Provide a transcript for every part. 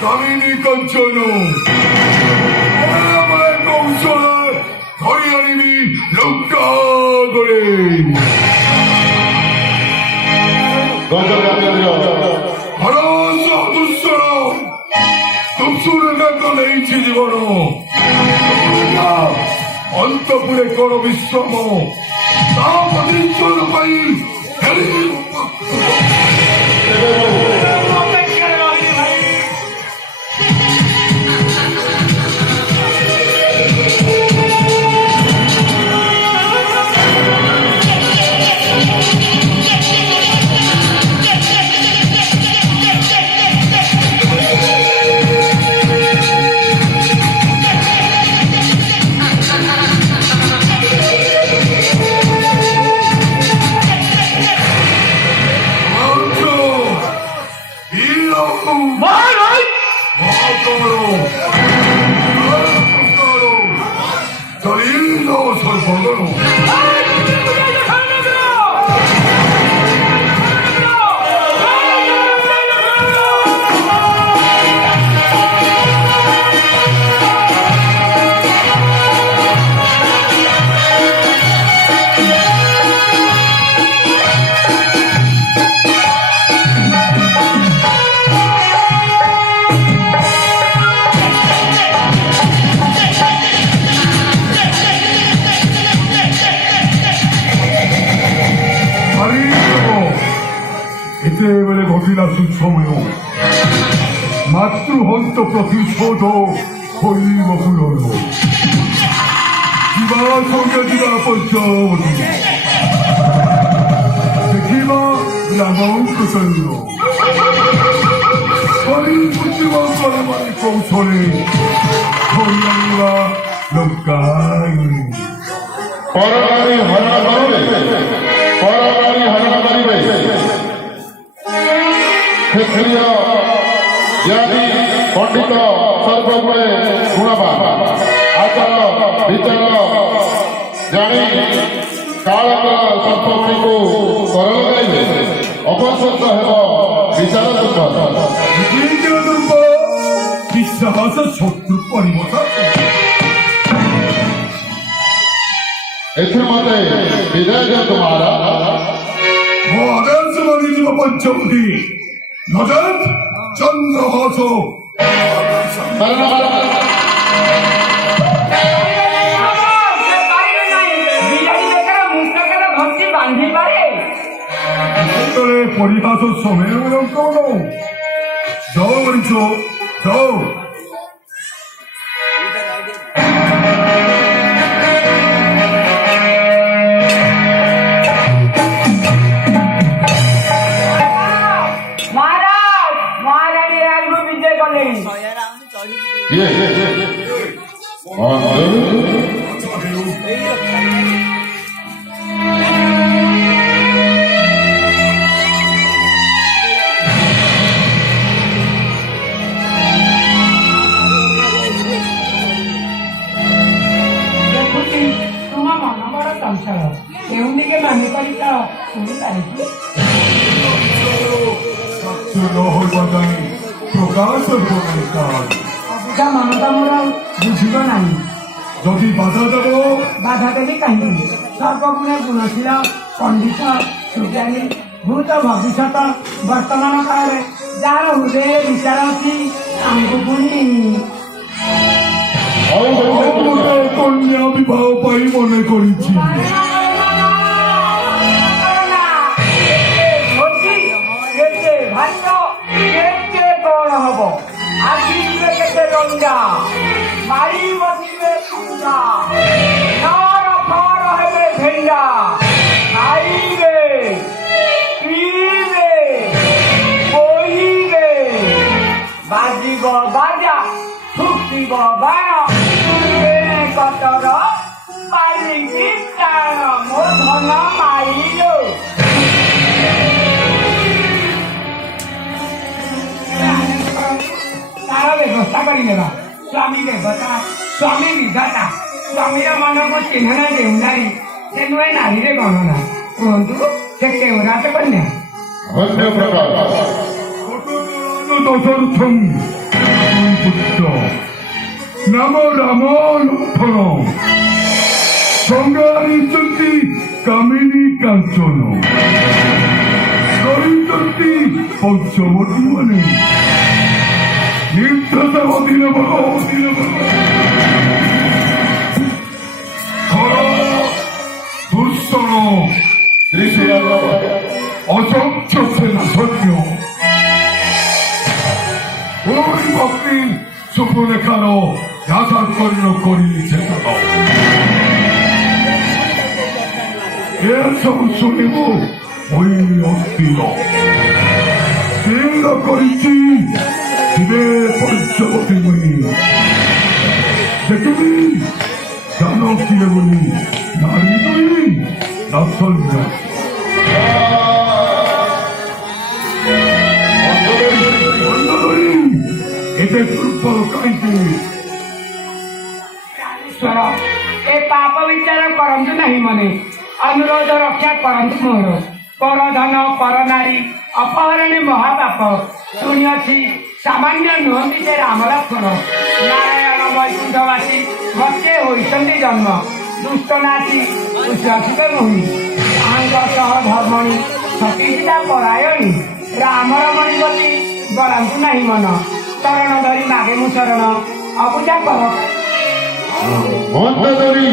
কামিনী কাঞ্চন আমার কৌশল ধরে আনিবি লঙ্কা করে নেইছি জীবন অন্তপুরে কর বিশ্রাম তা প্রতিষ্ঠান পাই একেবারে ঘটিলা সুসময় মাতৃহন্ত প্রতিশোধ হইব পুরন দিবা সঙ্গে দিবা পঞ্চবতী রাবণ কুশল্য শরীর বুদ্ধিমান করে মানে কৌশলে হরিয়াঙ্গা লঙ্কায়নে পরনারী হরণ করিবে পরনারী হরণ করিবে ক্ষত্রিয় জ্ঞানী পণ্ডিত সর্বগুণে গুণবান আচার বিচার ଜାଣି କାଳକ ସମ୍ପତ୍ତିକୁ କର ଲଗାଇବେ ଅପସତ ହେବ ବିଚାର ଦୁର୍ବ বিশ্বাস শত্রু পরিবর্তন ଏଥିରେ ମତେ ବିଜୟ ଦିଅନ୍ତୁ ମହାରାଜ ମୋ ଆଦେଶ ମାନିଯିବ ପଞ୍ଚମୁଖୀ ନଚେତ୍ ଚନ୍ଦ୍ରହାସ ଯେତେବେଳେ ପରିହାସ ସମୟ କଣ ଯାଅ ମଣିଷ ଯାଅ କେଉଁଦିକେ ମାନେ କରିଛ ଶୁଣିପାରିଛି নহবা যাই প্রকাশ অবুঝা ମମତା ମୋର ଆଉ ବୁଝିବ ନାହିଁ যদি বাধা দেব ବାଧା ଦେବି କାହିଁକି ସର୍ବଗୁଣ ଗୁଣଶୀଳ ପଣ୍ଡିତ ସୁଜ୍ଞାନୀ ଭୂତ ଭବିଷ୍ୟତ ବର୍ତ୍ତମାନ କାଳରେ ଯାହାର ହୃଦୟରେ ବିଚାର ଅଛି ଆମକୁ ପୁଣି কন্যা বিবাহ পাই মনে করেছি କଣ ହବ ଆଜି କେତେ ରଞ୍ଜା ମାରି ବସିବେ ପୂଜା ନର ଫର ହେବେ ଭେଣ୍ଡା ଖାଇବେ ପିଇବେ ବୋହିବେ ବାଜିବ ବାଜା ଫୁଟିବ ବାଣ କଟର ମାଲିକି ଚାଣ ମୋ ଧନ ମାଇଲୋ ତାର ବ୍ୟବସ୍ଥା କରିନେବା ସ୍ୱାମୀ ଦେବତା ସ୍ୱାମୀ ବିଧାତା ସ୍ୱାମୀର ମନକୁ ଚିହ୍ନନା ଦେଉନାରୀ ସେ ନୁହେଁ ନାରୀରେ ଗଣନା କୁହନ୍ତୁ ସେ କେଉଁରାଟ କନ୍ୟା ଅନ୍ୟ ପ୍ରକାର দশরথম পুত্র নাম রাম লক্ষণ সংগ্রামী কামিনী কাঞ্চন রহিতন্তি পঞ্চবতী মানে নির্দেশে অধীনে বলো দুঃসর অসংখ্য সেনা সৈন্য ওই ভক্তি সুপ্রলেখার যথাকর্ণ করিয়েছে এসব শুনিব ওই অস্থির স্থির করেছি শিবে পঞ্চবতী মুনি দেখিবি জানকী মুনি নারী তুই দাসল্য এতে দুর্বল কাহিনী ଏ ପାପ ବିଚାର କରନ୍ତୁ ନାହିଁ ମନେ ଅନୁରୋଧ ରକ୍ଷା କରନ୍ତୁ ମୋର ପରଧନ ପରନାରୀ ଅପହରଣୀ ମହାପାପ ଶୁଣିଅଛି ସାମାନ୍ୟ ନୁହନ୍ତି ସେ ରାମ ଲକ୍ଷ୍ମଣ ନାରାୟଣ ବୈକୁଣ୍ଠବାସୀ ମତେ ହୋଇଛନ୍ତି ଜନ୍ମ ଦୁଷ୍ଟ ନାଚି ଉଚ୍ଛ୍ୱାସିତ ନୁହେଁ ତାଙ୍କ ସହ ଧର୍ମଣୀ ସତୀସୀତା ପରାୟଣୀ ରାମର ମଣି ବୋଲି ଗଳାନ୍ତୁ ନାହିଁ ମନ ଚରଣ ଧରି ମାଗେ ମୁଁ ଶରଣ ଅବୁଝା କର ମନ୍ତରୀ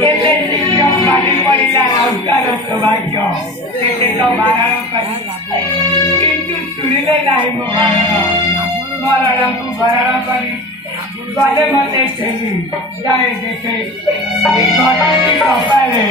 એટલે શીઘ્ર મારી પડેલા આવતાનો સૌભાગ્ય એટલે તો મારાનો કરી କିନ୍ତୁ ଶୁଣିଲେ ନାହିଁ ମୋ ମରଣକୁ ଭରଣ କରି ଗଲେ ମତେ ଛେଲି ଯାଏ ଦେଖେ ଏ ଘଟଟି କପାଳେ